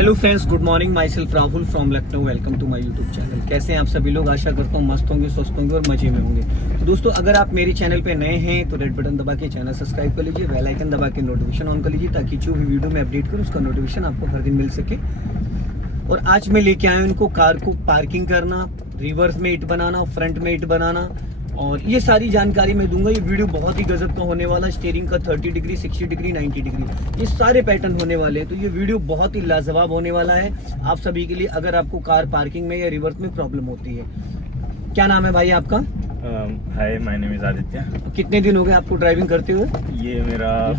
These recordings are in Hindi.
Hello friends, good morning. Myself Rahul from Lucknow. Welcome to my YouTube channel. कैसे हैं आप सभी लोग? आशा करता हूँ मस्त होंगे, स्वस्थ होंगे और मजे में होंगे। तो दोस्तों, अगर आप मेरे चैनल पे नए हैं तो रेड बटन दबा के चैनल सब्सक्राइब कर लीजिए, बेल आइकन दबा के नोटिफिकेशन ऑन कर लीजिए, ताकि जो भी वीडियो में अपडेट करूँ उसका नोटिफिकेशन आपको हर दिन मिल सके। और आज मैं लेके आया हूँ इनको कार को पार्किंग करना, रिवर्स में इट बनाना, फ्रंट में इट बनाना, और ये सारी जानकारी मैं दूंगा। ये वीडियो बहुत ही गजब का होने वाला है। स्टीयरिंग का 30 डिग्री, 60 डिग्री, 90 डिग्री, ये सारे पैटर्न होने वाले हैं। तो ये वीडियो बहुत ही लाजवाब होने वाला है आप सभी के लिए, अगर आपको कार पार्किंग में या रिवर्स में प्रॉब्लम होती है। क्या नाम है भाई आपका? हाय, माय नेम इज आदित्य। कितने दिन हो गए आपको ड्राइविंग करते हुए? ये मेरा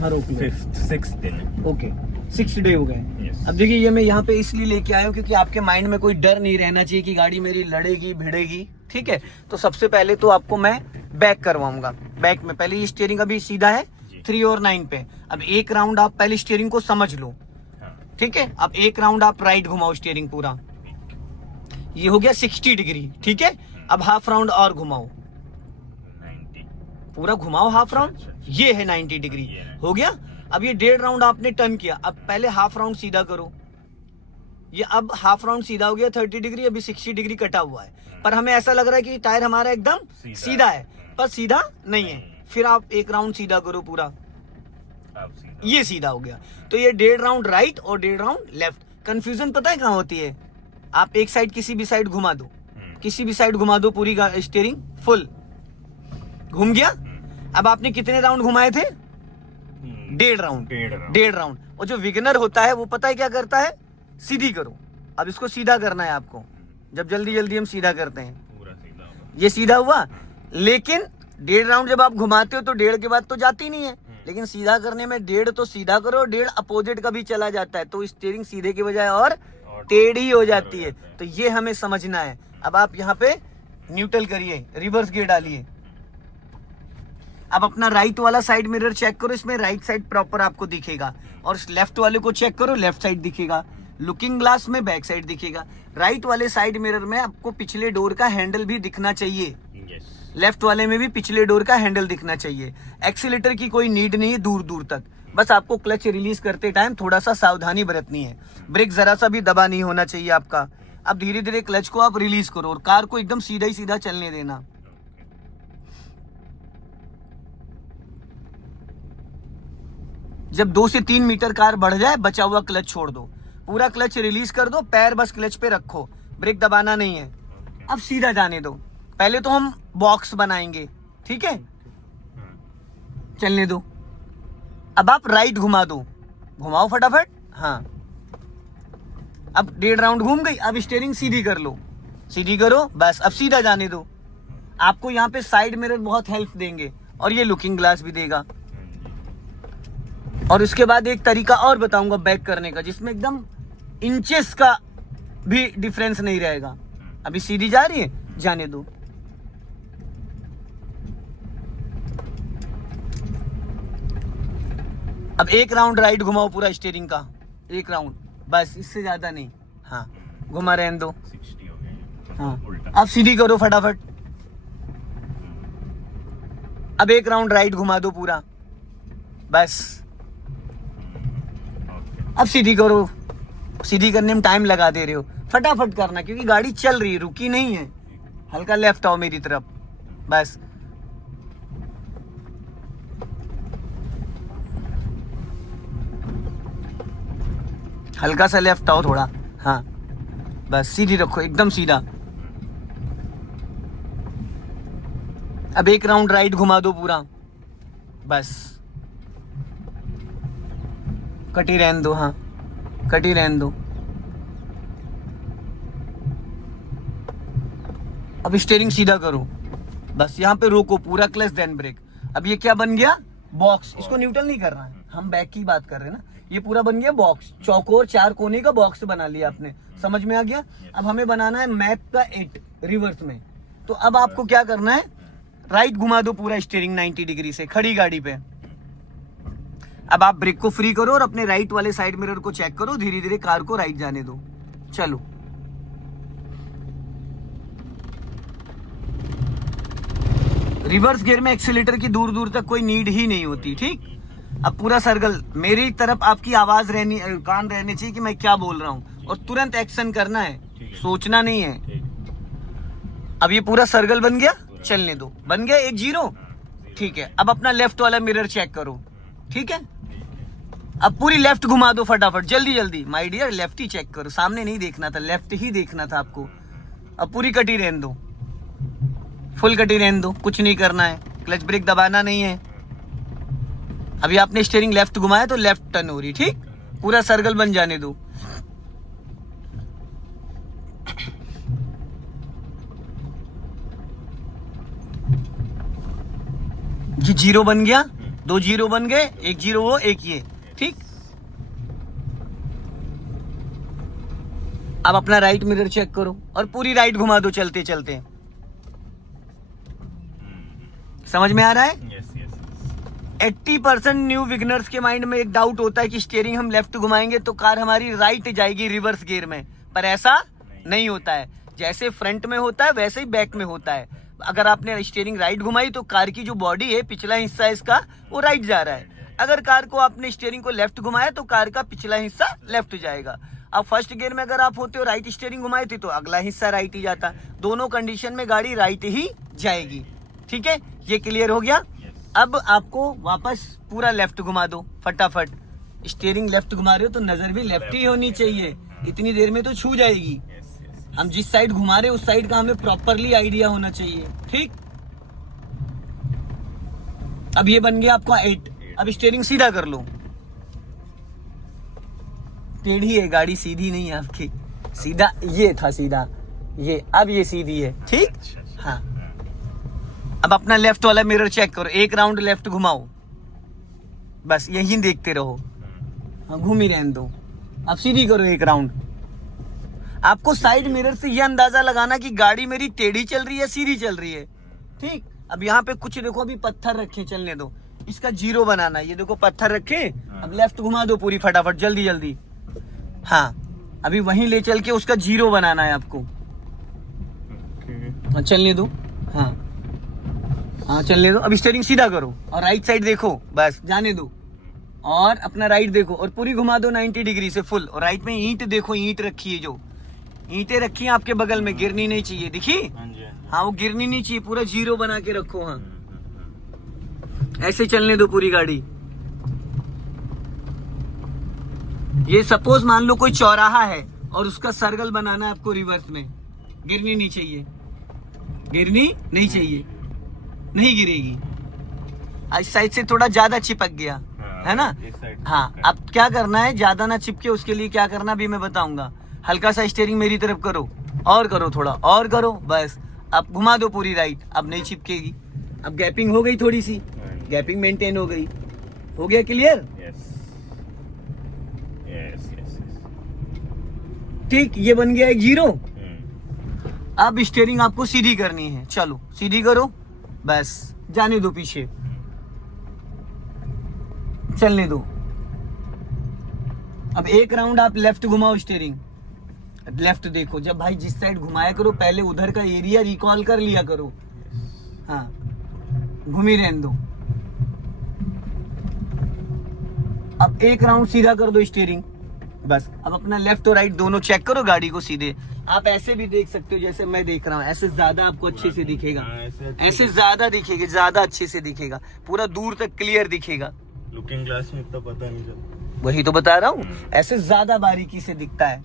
सिक्स्थ दिन है। ओके, 6 डे हो गए। Yes. अब देखिए, ये मैं यहाँ पे इसलिए लेके आया हूँ क्योंकि आपके माइंड में कोई डर नहीं रहना चाहिए कि गाड़ी मेरी लड़ेगी भिड़ेगी। ठीक है, तो सबसे पहले तो आपको मैं बैक करवाऊंगा। बैक में पहले ये स्टीयरिंग अभी सीधा है 3 और 9 पे। अब एक राउंड आप पहले स्टीयरिंग को समझ लो। ठीक है, अब एक राउंड आप राइट घुमाओ स्टीयरिंग पूरा। ये हो गया 60 डिग्री। ठीक है, अब हाफ राउंड और घुमाओ, 90 पूरा घुमाओ हाफ राउंड। ये है 90 डिग्री हो गया। अब ये 1.5 राउंड आपने टर्न किया, अब पहले हाफ राउंड सीधा करो। ये अब हाफ राउंड सीधा हो गया 30 डिग्री, अभी 60 डिग्री कटा हुआ है, पर हमें ऐसा लग रहा है कि टायर हमारा एकदम सीधा है, पर सीधा नहीं है। फिर आप एक राउंड सीधा करो पूरा, ये सीधा हो गया। तो ये 1.5 राउंड राइट और 1.5 राउंड लेफ्ट। कंफ्यूजन पता है कहाँ होती है? आप एक साइड किसी भी साइड घुमा दो, किसी भी साइड घुमा दो, पूरी स्टीयरिंग फुल घूम गया। अब आपने कितने राउंड घुमाए थे? 1.5 राउंड। और जो विगनर होता है वो पता है क्या करता है? सीधी करो। अब इसको सीधा करना है आपको, जब जल्दी जल्दी हम सीधा करते हैं पूरा सीधा होगा। ये सीधा हुआ। लेकिन 1.5 राउंड जब आप घुमाते हो तो 1.5 के बाद तो जाती नहीं है, लेकिन सीधा करने में 1.5 तो सीधा करो, 1.5 अपोजिट का भी चला जाता है, तो स्टीयरिंग सीधे के बजाय और टेढ़ी हो जाती है। तो ये हमें समझना है। अब आप यहाँ पे न्यूट्रल करिए, रिवर्स गियर डालिए। अब अपना राइट वाला साइड मिरर चेक करो, इसमें राइट साइड प्रॉपर आपको दिखेगा, और लेफ्ट वाले को चेक करो, लेफ्ट साइड दिखेगा। लुकिंग ग्लास में बैक साइड दिखेगा। राइट वाले साइड मिरर में आपको पिछले डोर का हैंडल भी दिखना चाहिए। लेफ्ट वाले में भी पिछले डोर का हैंडल दिखना चाहिए। एक्सीलेटर की कोई नीड नहीं है दूर दूर तक, बस आपको क्लच रिलीज करते टाइम थोड़ा सा सावधानी बरतनी है। ब्रेक जरा सा भी दबा नहीं होना चाहिए आपका। अब धीरे धीरे क्लच को आप रिलीज करो और कार को एकदम सीधा ही सीधा चलने देना। जब 2 से 3 मीटर कार बढ़ जाए, बचा हुआ क्लच छोड़ दो, पूरा क्लच रिलीज कर दो, पैर बस क्लच पे रखो, ब्रेक दबाना नहीं है। अब सीधा जाने दो। पहले तो हम बॉक्स बनाएंगे, ठीक है, चलने दो। अब आप राइट घुमा दो, घुमाओ फटाफट। हाँ, अब 1.5 राउंड घूम गई। अब स्टीयरिंग सीधी कर लो, सीधी करो, बस अब सीधा जाने दो। आपको यहाँ पे साइड मिरर बहुत हेल्प देंगे, और ये लुकिंग ग्लास भी देगा। और उसके बाद एक तरीका और बताऊंगा बैक करने का, जिसमें एकदम इंचेस का भी डिफरेंस नहीं रहेगा। अभी सीधी जा रही है, जाने दो। अब एक राउंड राइट घुमाओ पूरा स्टीयरिंग का, एक राउंड बस, इससे ज्यादा नहीं। हाँ, घुमा रहने दो। 60 हो गए। हाँ, अब सीधी करो फटाफट। अब एक राउंड राइट घुमा दो पूरा, बस। अब सीधी करो। सीधी करने में टाइम लगा दे रहे हो, फटाफट करना, क्योंकि गाड़ी चल रही है, रुकी नहीं है। हल्का लेफ्ट आओ मेरी तरफ, बस। हल्का सा लेफ्ट आओ थोड़ा। हाँ, बस सीधी रखो, एकदम सीधा। अब एक राउंड राइट घुमा दो पूरा, बस। कटी रहने दो। हाँ, कटी रहने दो। अब स्टीयरिंग सीधा करो, बस। यहाँ पे रोको, पूरा क्लच देन ब्रेक। अब ये क्या बन गया? बॉक्स। इसको न्यूट्रल नहीं कर रहा है, हम बैक की बात कर रहे हैं ना। ये पूरा बन गया बॉक्स, चौकोर 4 कोने का बॉक्स बना लिया आपने। समझ में आ गया? अब हमें बनाना है मैप का 8 रिवर्स में। तो अब आपको क्या करना है? राइट घुमा दो पूरा स्टीयरिंग 90 डिग्री से, खड़ी गाड़ी पे। अब आप ब्रेक को फ्री करो और अपने राइट वाले साइड मिरर को चेक करो, धीरे धीरे कार को राइट जाने दो। चलो, रिवर्स गियर में एक्सीलेटर की दूर दूर तक कोई नीड ही नहीं होती। ठीक, अब पूरा सर्कल मेरी तरफ आपकी आवाज कान रहनी चाहिए कि मैं क्या बोल रहा हूँ। और तुरंत एक्शन करना है, ठीक है। सोचना नहीं है। ठीक। अब ये पूरा सर्कल बन गया, चलने दो, बन गया 1 0। हाँ, ठीक है, अब अपना लेफ्ट वाला मिरर चेक करो। ठीक है, अब पूरी लेफ्ट घुमा दो फटाफट, जल्दी जल्दी। माय डियर, लेफ्ट ही चेक करो, सामने नहीं देखना था, लेफ्ट ही देखना था आपको। अब पूरी कटी रहने दो, फुल कटी रहने दो, कुछ नहीं करना है, क्लच ब्रेक दबाना नहीं है। अभी आपने स्टीयरिंग लेफ्ट घुमाया तो लेफ्ट टर्न हो रही, ठीक, पूरा सर्कल बन जाने दो। ये 0 बन गया, 2 0 बन गए, 1 0 वो, 1 ये, ठीक। अब अपना राइट मिरर चेक करो और पूरी राइट घुमा दो चलते चलते। समझ में आ रहा है? Yes yes. 80% न्यू विगनर्स के माइंड में एक डाउट होता है कि स्टीयरिंग हम लेफ्ट घुमाएंगे तो कार हमारी राइट जाएगी रिवर्स गियर में, पर ऐसा नहीं होता है। जैसे फ्रंट में होता है वैसे ही बैक में होता है। अगर आपने स्टीयरिंग राइट घुमाई तो कार की जो बॉडी है, पिछला हिस्सा इसका, वो राइट जा रहा है। अगर कार को आपने स्टीयरिंग को लेफ्ट घुमाया तो कार का पिछला हिस्सा लेफ्ट जाएगा। अब फर्स्ट गियर में अगर आप होते हो राइट स्टीयरिंग घुमाए थे तो अगला हिस्सा राइट ही जाता। दोनों कंडीशन में गाड़ी राइट ही जाएगी। ठीक है, ये क्लियर हो गया। अब आपको वापस पूरा लेफ्ट घुमा दो फटाफट। स्टीयरिंग लेफ्ट घुमा रहे हो तो नजर भी लेफ्ट ही होनी चाहिए, इतनी देर में तो छू जाएगी। हम जिस साइड घुमा रहे हैं उस साइड का हमें प्रॉपरली आइडिया होना चाहिए, ठीक। अब ये बन गया आपका 8। अब स्टीयरिंग सीधा कर लो। टेढ़ी है गाड़ी, सीधी नहीं है आपकी, सीधा ये था, सीधा ये, अब ये सीधी है, ठीक। हाँ, अब अपना लेफ्ट वाला मिरर चेक करो, 1 राउंड लेफ्ट घुमाओ, बस यही देखते रहो। हाँ, घूम ही रहने दो। अब सीधी करो 1 राउंड। आपको साइड मिरर से ये अंदाजा लगाना कि गाड़ी मेरी टेढ़ी चल रही है, सीधी चल रही है, ठीक। अब यहाँ पे कुछ देखो, अभी पत्थर रखे, चलने दो, इसका 0 बनाना। ये देखो पत्थर रखे, अब लेफ्ट घुमा दो पूरी फटाफट, जल्दी जल्दी। हाँ, अभी वहीं ले चल के उसका 0 बनाना है आपको। हाँ, चलने दो। हाँ हाँ, चलने दो। अब स्टीयरिंग सीधा करो और राइट साइड देखो, बस जाने दो। और अपना राइट देखो और पूरी घुमा दो 90 डिग्री से फुल। और राइट में ईंट देखो, ईंट रखी है, जो ईंटें रखी हैं आपके बगल में, गिरनी नहीं चाहिए, दिखी? हाँ, वो गिरनी नहीं चाहिए, पूरा 0 बना के रखो। हाँ, ऐसे चलने दो पूरी गाड़ी। ये सपोज मान लो कोई चौराहा है और उसका सर्कल बनाना है आपको रिवर्स में, गिरनी नहीं चाहिए, गिरनी नहीं चाहिए, नहीं गिरेगी। इस साइड से थोड़ा ज्यादा चिपक गया, है ना? हाँ, अब क्या करना है, ज्यादा ना चिपके, उसके लिए क्या करना भी मैं बताऊंगा। हल्का सा स्टीयरिंग मेरी तरफ करो, और करो, थोड़ा और करो, बस। अब घुमा दो पूरी राइट, अब नहीं चिपकेगी। अब गैपिंग हो गई, थोड़ी सी गैपिंग मेंटेन हो गई, हो गया क्लियर? ठीक, ये बन गया 1 0। अब स्टीयरिंग आपको सीधी करनी है, चलो सीधी करो, बस जाने दो पीछे, चलने दो। अब 1 राउंड आप लेफ्ट घुमाओ स्टीयरिंग, लेफ्ट देखो। जब भाई जिस साइड घुमाया करो, पहले उधर का एरिया रिकॉल कर लिया करो। हाँ, घूमी रहने दो। अब 1 राउंड सीधा कर दो स्टीयरिंग, बस। अब अपना लेफ्ट और राइट दोनों चेक करो गाड़ी को सीधे। आप ऐसे भी देख सकते हो जैसे मैं देख रहा हूँ, ऐसे ज्यादा आपको अच्छे से दिखेगा, ऐसे ज्यादा दिखेगा, ज्यादा अच्छे से दिखेगा, पूरा दूर तक क्लियर दिखेगा। लुकिंग ग्लास में इतना पता नहीं चलता, वही तो बता रहा हूँ, ऐसे ज्यादा बारीकी से दिखता है।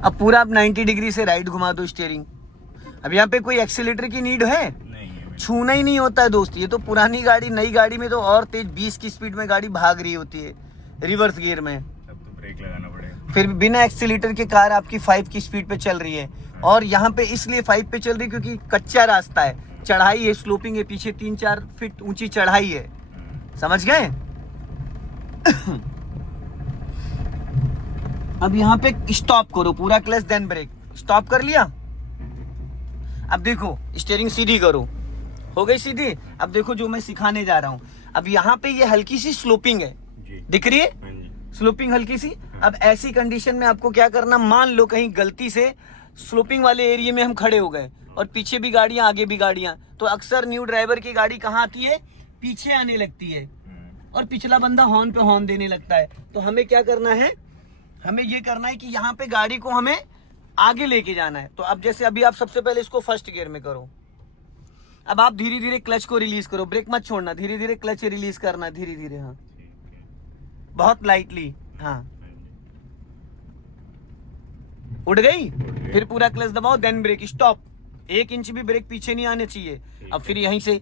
अब पूरा आप 90 डिग्री से राइट घुमा दो स्टीयरिंग। अब यहाँ पे कोई एक्सीलेटर की नीड है? छूना ही नहीं होता है दोस्त। ये तो पुरानी गाड़ी, नई गाड़ी में तो और तेज 20 की स्पीड में गाड़ी भाग रही होती है रिवर्स गियर में। अब तो ब्रेक लगाना पड़ेगा। फिर बिना एक्सीलेटर के कार आपकी 5 की स्पीड पे चल रही है। और यहाँ पे इसलिए 5 पे चल रही है क्योंकि कच्चा रास्ता है, चढ़ाई है, स्लोपिंग है, पीछे 3-4 फीट ऊंची चढ़ाई है, समझ गए? अब यहाँ पे स्टॉप करो, पूरा क्लच देन ब्रेक, स्टॉप कर लिया। अब देखो स्टीयरिंग सीधी करो, हो गई सीधी। अब देखो जो मैं सिखाने जा रहा हूँ, अब यहाँ पे ये हल्की सी स्लोपिंग है, दिख रही है स्लोपिंग हल्की सी। अब ऐसी कंडीशन में आपको क्या करना, मान लो कहीं गलती से स्लोपिंग वाले एरिया में हम खड़े हो गए और पीछे भी गाड़ियां आगे भी गाड़ियां, तो अक्सर न्यू ड्राइवर की गाड़ी कहाँ आती है, पीछे आने लगती है और पिछला बंदा हॉर्न पे हॉर्न देने लगता है। तो हमें क्या करना है, हमें ये करना है कि यहाँ पे गाड़ी को हमें आगे लेके जाना है। तो अब जैसे अभी आप सबसे पहले इसको फर्स्ट गियर में करो, अब आप धीरे धीरे क्लच को रिलीज करो, ब्रेक मत छोड़ना, धीरे धीरे क्लच रिलीज करना, धीरे धीरे, हाँ बहुत लाइटली, हाँ उड़ गई, फिर पूरा क्लच दबाओ, देन ब्रेक, स्टॉप, 1 इंच भी ब्रेक पीछे नहीं आने चाहिए। अब फिर यहीं से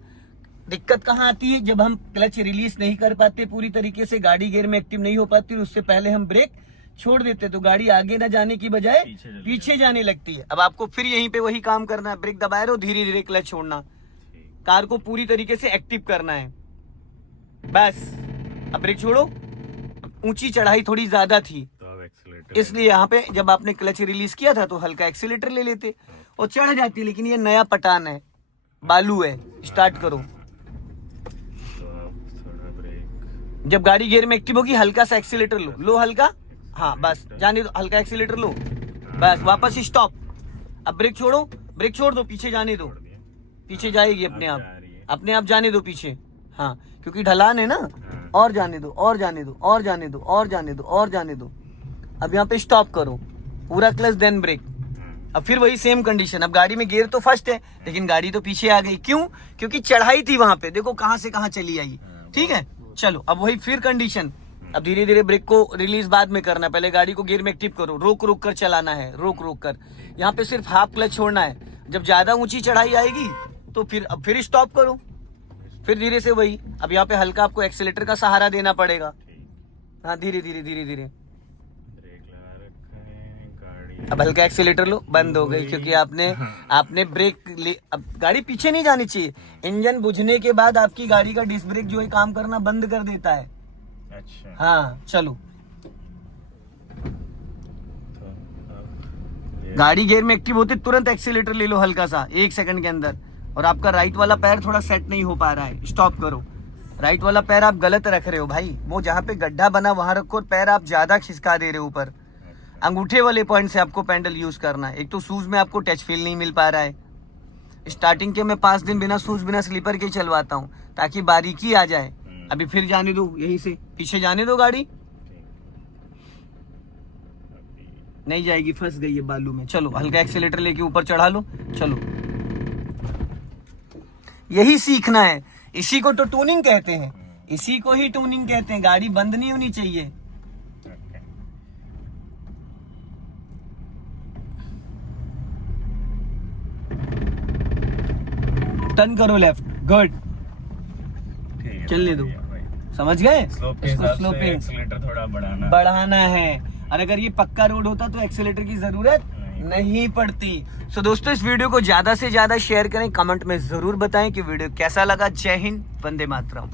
दिक्कत कहाँ आती है, जब हम क्लच रिलीज नहीं कर पाते पूरी तरीके से, गाड़ी गियर में एक्टिव नहीं हो पाती, उससे पहले हम ब्रेक छोड़ देते तो गाड़ी आगे ना जाने की बजाय पीछे जाने लगती है। अब आपको फिर यहीं पे वही काम करना है, ब्रेक दबाए रहो, धीरे धीरे क्लच छोड़ना, कार को पूरी तरीके से एक्टिव करना है बस। अब ब्रेक छोड़ो, ऊंची चढ़ाई थोड़ी ज्यादा थी तो इसलिए यहाँ पे जब आपने क्लच रिलीज किया था तो हल्का एक्सीलेटर ले लेते और चढ़ जाती, लेकिन ये नया पटान है, बालू है, स्टार्ट करो। जब गाड़ी गियर में एक्टिव होगी हल्का सा एक्सीलेटर लो हल्का, हाँ बस जाने दो, हल्का एक्सीलेटर लो बस, वापस स्टॉप। अब ब्रेक छोड़ो, ब्रेक छोड़ दो, पीछे जाने दो, पीछे जाएगी अपने आप जाने दो पीछे, हाँ क्योंकि ढलान है ना, और जाने दो और जाने दो और जाने दो और जाने दो और जाने दो। अब यहाँ पे स्टॉप करो, पूरा क्लच देन ब्रेक। अब फिर वही सेम कंडीशन, अब गाड़ी में गियर तो फर्स्ट है लेकिन गाड़ी तो पीछे आ गई, क्यों, क्योंकि चढ़ाई थी वहां पे, देखो कहां से कहां चली आई, ठीक है। चलो अब वही फिर कंडीशन, अब धीरे धीरे ब्रेक को रिलीज बाद में करना है, पहले गाड़ी को गियर में एक्टिव करो, रोक रोक कर चलाना है, रोक रोक कर, यहाँ पे सिर्फ हाफ क्लच छोड़ना है। जब ज्यादा ऊंची चढ़ाई आएगी तो फिर स्टॉप करो, फिर धीरे से वही, अब यहाँ पे हल्का आपको एक्सीलेटर का सहारा देना पड़ेगा, हाँ धीरे धीरे धीरे धीरे। अब हल्का एक्सीलेटर लो, बंद हो गई क्योंकि आपने ब्रेक अब गाड़ी पीछे नहीं जानी चाहिए, इंजन बुझने के बाद आपकी गाड़ी का डिस्क ब्रेक जो है काम करना बंद कर देता है। अच्छा हाँ चलो, गाड़ी गियर में एक्टिव होते तुरंत एक्सीलेटर ले लो हल्का सा 1 सेकंड के अंदर, और आपका राइट वाला पैर थोड़ा सेट नहीं हो पा रहा है, स्टॉप करो, राइट वाला पैर आप गलत रख रहे हो भाई, वो जहाँ पे गड्ढा बना वहां रखो और पैर आप ज्यादा खिसका दे रहे हो ऊपर, अंगूठे वाले पॉइंट से आपको पैडल यूज करना है। एक तो शूज में आपको टच फील नहीं मिल पा रहा है, स्टार्टिंग के मैं 5 दिन बिना शूज बिना स्लीपर के चलवाता हूँ ताकि बारीकी आ जाए। अभी फिर जाने दो, यहीं से पीछे जाने दो, गाड़ी नहीं जाएगी, फंस गई है बालू में। चलो हल्का एक्सीलेटर लेके ऊपर चढ़ा लो, चलो यही सीखना है, इसी को तो ट्यूनिंग कहते हैं, इसी को ही ट्यूनिंग कहते हैं, गाड़ी बंद नहीं होनी चाहिए। टर्न करो लेफ्ट, गुड, चलने दो, समझ गए, स्लोपिंग एक्सीलेटर थोड़ा बढ़ाना है, और अगर ये पक्का रोड होता तो एक्सीलेटर की जरूरत नहीं पड़ती। सो दोस्तों इस वीडियो को ज्यादा से ज्यादा शेयर करें, कमेंट में जरूर बताएं कि वीडियो कैसा लगा। जय हिंद, वंदे मातरम।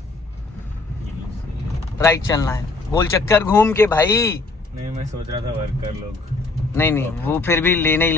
राइट चलना है, गोल चक्कर घूम के भाई, नहीं मैं सोच रहा था वर्कर लोग नहीं वो फिर भी लेने ही